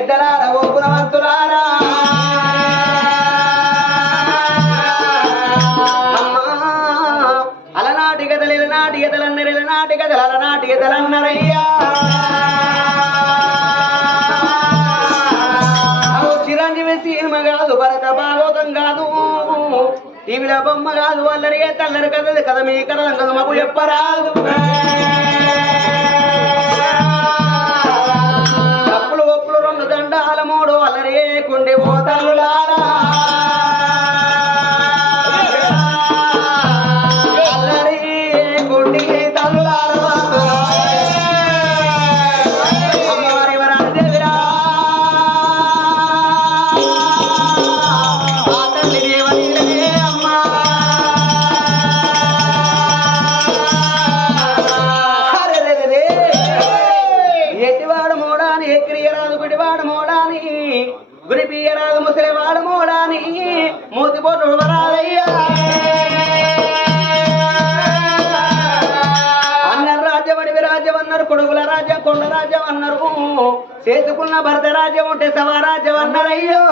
పెద్దలారా ఓ గుణవంతులారా. అలనాటి గదలు ఇలనాటి గదలన్నారు ఇలనాటి గదలు అలనాటి గదలన్నారయ్యా. చిరంజీవి బొమ్మ కాదు వాళ్ళరిగే తల్లరి కదలు కథ మీ కథలం మాకు చెప్పరాదు. మూడు అల్లరి కుండి ఓ తల్లులారా. అల్లరి కుండి భరతరాజ్యం ఉంటే సవారాజ్యం అన్నారయ్యో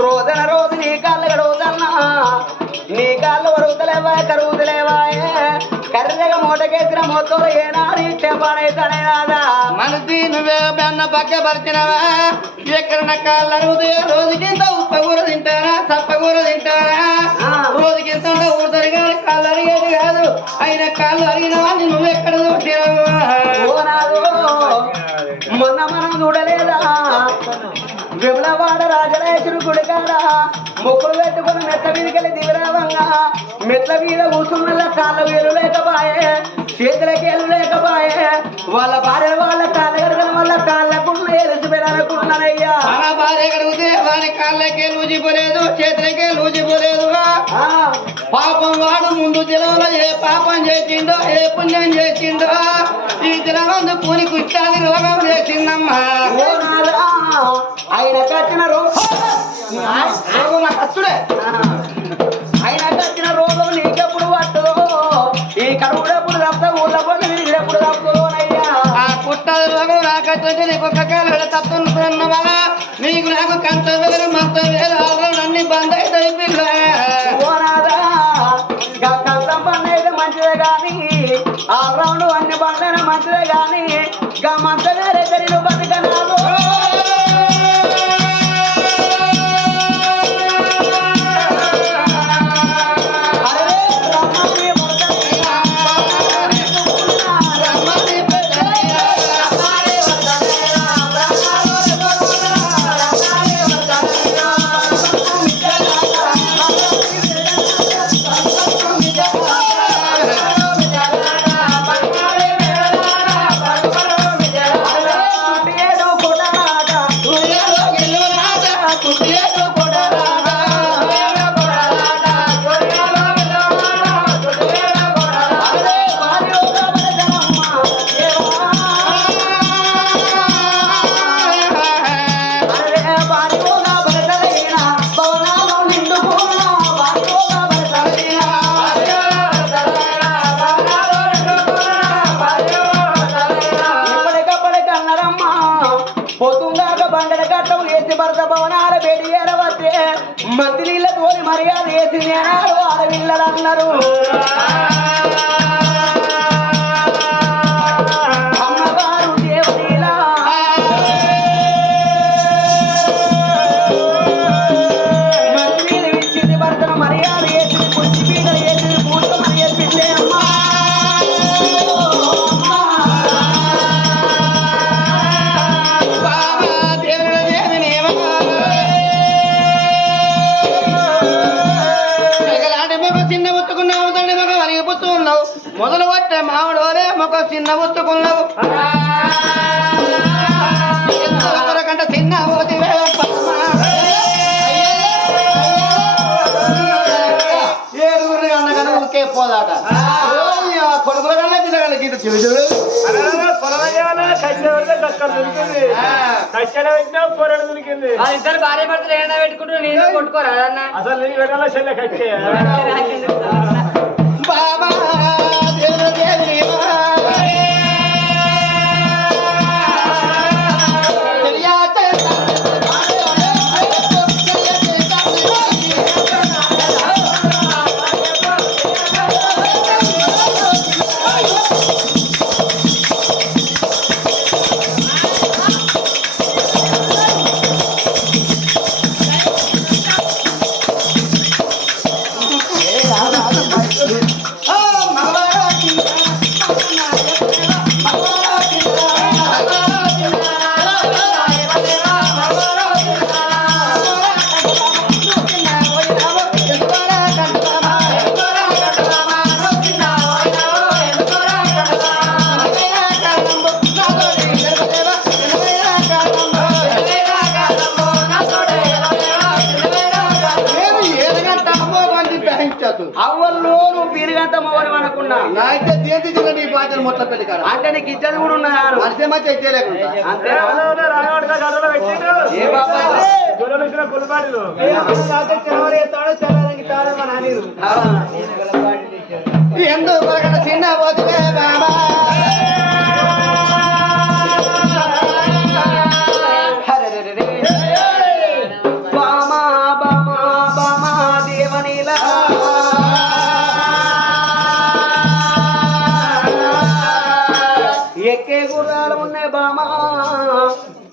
రోజన రోజు నీ కాళ్ళు గడుగుతన్నా నీ కాళ్ళు వరుగుతలేవా కరువు మొత్తం ఏనాడు రాదా నువ్వే బెన్న పక్క పరిచినవా? ఎక్కడ నా కాళ్ళు అరుగుతాయో రోజుకింత ఉప్ప కూర తింటారా? తప్ప కూర తింటారా? ఆ. రోజుకింత ఊడతారు కానీ కాళ్ళు అరిగేది కాదు. అయిన కాళ్ళు వాళ్ళు నువ్వెక్కడ చూసినావు? మొన్న మనం చూడలేదా? విమలవాడ రాజరాజుడు గుడికాడ మొక్కులు పెట్టుకుని మెట్ల మీదకెళ్ళి దివిరావంగా మెట్ల మీద కూర్చున్న కాళ్ళ వేలు లేకపాయే చేతులకి ఏలు లేకపాయే వాళ్ళ భార్య వాళ్ళ కాళ్ళ గడగడం వల్ల కాళ్ళకున్న ఎలిసిపోయారనుకున్నారయ్యా మన భార్య కడిగితే వాని కాళ్ళకే లూజిపోలేదు చేతులకే లూజిపోలేదు ఆ, పాపం వాడు ముందు దినంలో ఏ పాపం చేసిండో ఏ పుణ్యం చేసిండో ఈ దినమందు పూని కుష్టాది రోగం చేసిందమ్మా ఆయన కట్టిన రోగం రోగం కడుపుడెప్పుడు తప్ప ఆ పుట్టాది నాకట్టే నీకు ఒక కాలు తప్పుతున్నవా నీకు నాకు కంత వేరు మంత వేరు అన్ని బంద్ అయితే అయితే మంచిదే కానీ ఆల్రౌండ్ అన్ని బండ్లైనా మంచిదే కానీ గా మంత వేరైతే నేను బతికనాలు ఆడపిల్లలు అన్నారు. పిల్లగాళ్ళ గీత చిరు చిరు ఇద్దరు భార్య భర్తలు ఏమైనా పెట్టుకుంటారు నేను కొట్టుకోరా అన్న అసలు నీ వెనకాల చెల్లె కట్టే. అవ్వల్లో నువ్వు పీరుగంత మొగలు అనుకున్నా నాయితే దేంతి జిల్లా నీ బాధ్యత మొట్ల పెళ్ళి అంటే నీకు ఇచ్చేది కూడా ఉన్నారు మనిషి అయితే లేకుండా అంతే ఏ బాబా? చిన్న బాబా. ఎక్కే గుర్రాలు ఉన్నాయి బామా.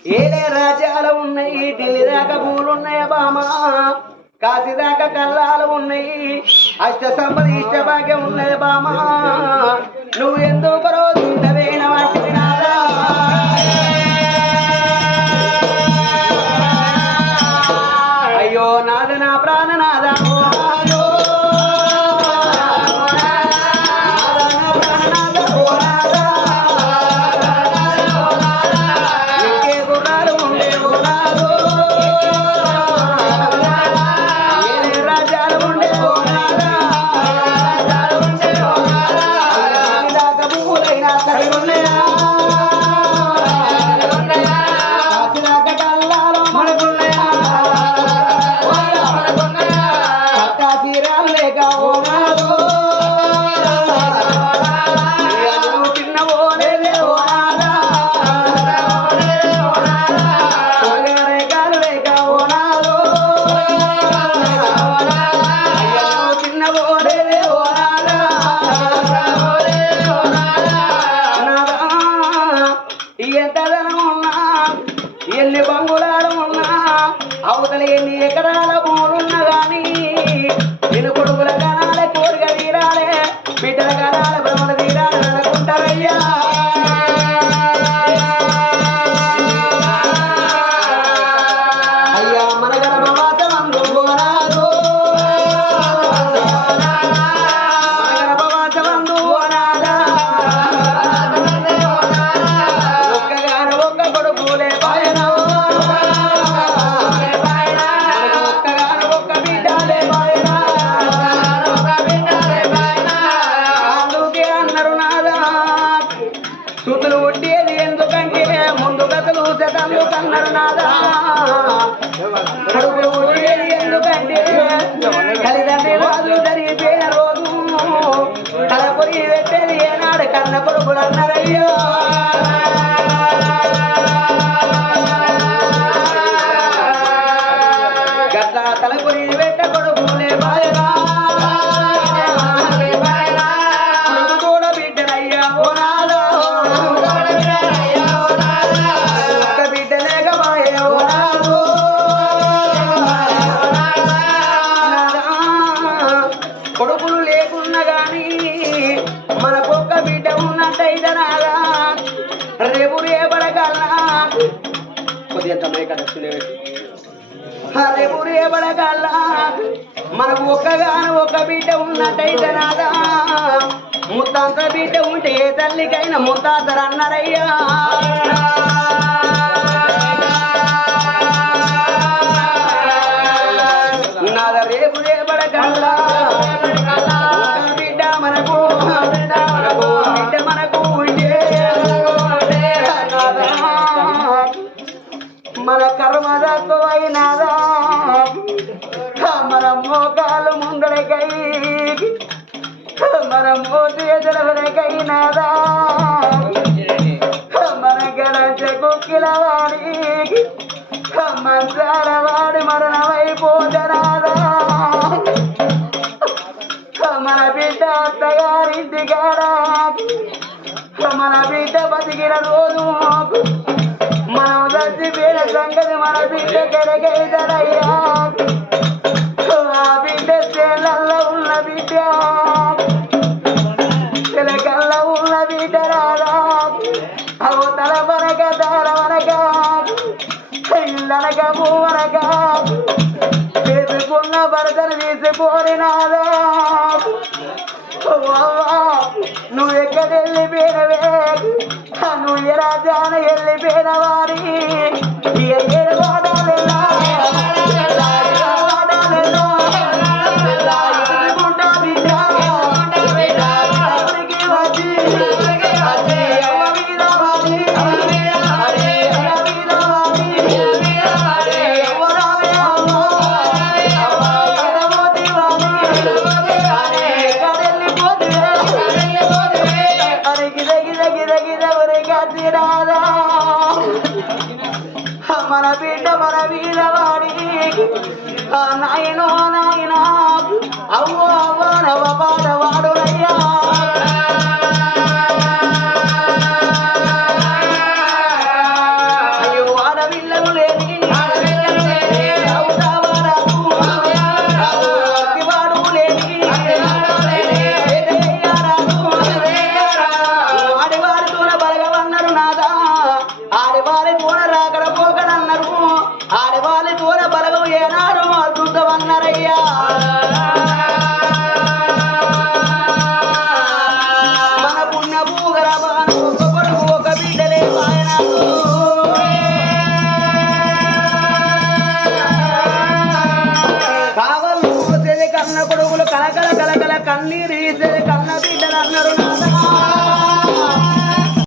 ఏడే రాజ్యాలు ఉన్నాయి ఢిల్లీ దాకా పూలు ఉన్నాయి బామా. కాశీ దాకా కల్లాలు ఉన్నాయి అష్ట సంపద ఇష్ట భాగ్యం ఉన్నది బామా. నువ్వు ఎందుకు రోజు ఉండవేన ఎంత ధనం ఉన్నా ఎన్ని బంగుళాలు ఉన్నా అవతల ఎన్ని ఎకరాలు రేపు రేపడగలనా మనకు ఒక్కగాను ఒక బిడ్డ ఉన్నట్టయితే నాదా? ముత్తాంత బిడ్డ ఉంటే ఏ తల్లికైనా ముత్తాతరు మోతి మన గణచ కుక్కిల వాడి మంచాల వాడి మరణమైపోతనాదా? మన బిడ్డ అత్తగారింటి కాడా మన బిడ్డ బతికిన రోజు మనం చచ్చిపోయిన సంగతి మన బిడ్డ కెరకైతనయ్యా ఆ బిడ్డ చేలల్లో ఉన్న బిడ్డ. అవు తల వనక తల వనక ఇల్లనక పూవనక చేసుకున్న భర్తను తీసుకొని నాదా నువ్వు ఎక్కడ వెళ్ళిపోయినవే నువ్వు ఏ రాజాన వెళ్ళిపోయిన వారి మన Bawa.